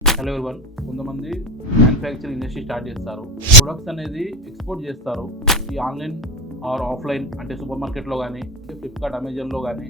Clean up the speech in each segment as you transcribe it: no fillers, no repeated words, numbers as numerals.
Hello everyone. కొంతమంది manufacturing industry start చేస్తారు, products అనేది ఎక్స్పోర్ట్ చేస్తారు. ఈ ఆన్లైన్ ఆర్ ఆఫ్లైన్ అంటే సూపర్ మార్కెట్లో కానీ, ఫ్లిప్కార్ట్, అమెజాన్లో కానీ,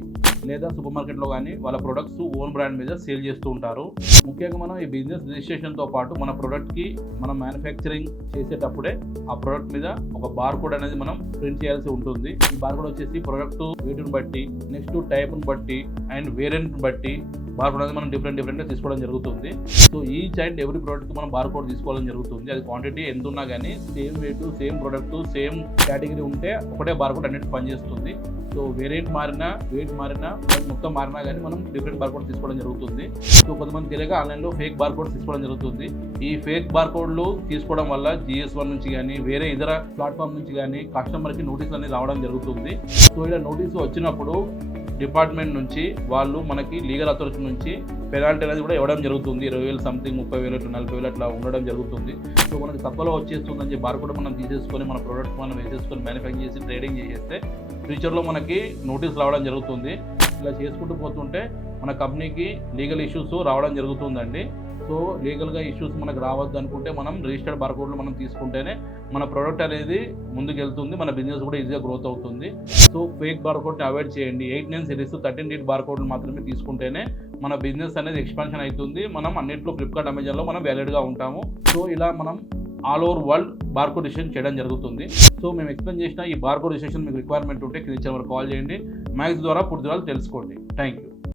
లేదా సూపర్ మార్కెట్లో కానీ వాళ్ళ ప్రొడక్ట్స్ ఓన్ బ్రాండ్ మీద సేల్ చేస్తూ ఉంటారు. ముఖ్యంగా మనం ఈ బిజినెస్ రిజిస్ట్రేషన్తో పాటు మన ప్రొడక్ట్కి మనం మ్యానుఫ్యాక్చరింగ్ చేసేటప్పుడే ఆ ప్రొడక్ట్ మీద ఒక బార్ కోడ్ అనేది మనం ప్రింట్ చేయాల్సి ఉంటుంది. ఈ బార్ కోడ్ వచ్చేసి ప్రొడక్ట్ వెయిట్ని బట్టి, నెక్స్ట్ టైప్ని బట్టి అండ్ వేరియంట్ని బట్టి బార్ కోడ్ అనేది మనం డిఫరెంట్గా తీసుకోవడం జరుగుతుంది. So each and every product మనం బార్ కోడ్ తీసుకోవడం జరుగుతుంది. అది క్వాంటిటీ ఎంత ఉన్నా కానీ same wait, same product, same category ఉంటే ఒకటే బార్ కోడ్ అన్నిటి పనిచేస్తుంది. సో వేరియంట్ మారినా, వెయిట్ మారినా, మొత్తం మారినా కానీ మనం డిఫరెంట్ బార్ కోడ్ తీసుకోవడం జరుగుతుంది. సో కొంతమంది తెలియక ఆన్లైన్లో ఫేక్ బార్ కోడ్స్ తీసుకోవడం జరుగుతుంది. ఈ ఫేక్ బార్ కోడ్లు తీసుకోవడం వల్ల GS1 నుంచి కానీ వేరే ఇతర ప్లాట్ఫామ్ నుంచి కానీ కస్టమర్కి నోటీస్ అనేది రావడం జరుగుతుంది. సో ఇలా నోటీసు వచ్చినప్పుడు డిపార్ట్మెంట్ నుంచి వాళ్ళు మనకి లీగల్ అథారిటీ నుంచి పెనాల్టీ అనేది కూడా ఇవ్వడం జరుగుతుంది. 20,000 సంథింగ్, 30,000 40,000 అట్లా ఉండడం జరుగుతుంది. సో మనకి తక్కువలో వచ్చేస్తుందని చెప్పి బార్ కోడ్ మనం తీసేసుకొని మన ప్రోడక్ట్ మనం వేసేసుకొని మ్యానుఫ్యాక్చర్ చేసి ట్రేడింగ్ చేసేస్తే ఫ్యూచర్లో మనకి నోటీస్ రావడం జరుగుతుంది. ఇలా చేసుకుంటూ పోతుంటే మన కంపెనీకి లీగల్ ఇష్యూస్ రావడం జరుగుతుందండి. సో లీగల్గా ఇష్యూస్ మనకు రావద్దు అనుకుంటే మనం రిజిస్టర్డ్ బార్ కోడ్లు మనం తీసుకుంటేనే మన ప్రోడక్ట్ అనేది ముందుకు వెళ్తుంది, మన బిజినెస్ కూడా ఈజీగా గ్రోత్ అవుతుంది. సో ఫేక్ బార్ కోడ్ని అవాయిడ్ చేయండి. 8-9 సిరీస్ 13 బార్ కోడ్లు మాత్రమే తీసుకుంటేనే మన బిజినెస్ అనేది ఎక్స్పాన్షన్ అవుతుంది. మనం అన్నింటిలో ఫ్లిప్కార్ట్, అమెజాన్లో మనం వ్యాలిడ్గా ఉంటాము. సో ఇలా మనం all over world bar code registration చేయడం జరుగుతుంది. సో మేము ఎక్స్ప్లెయిన్ చేసిన ఈ బార్ కోడ్ రిజిస్ట్రేషన్ మీకు రిక్వైర్మెంట్ ఉంటే కింద వరకు కాల్ చేయండి. మ్యాక్స్ ద్వారా పూర్తి వివరాలు తెలుసుకోండి. Thank you.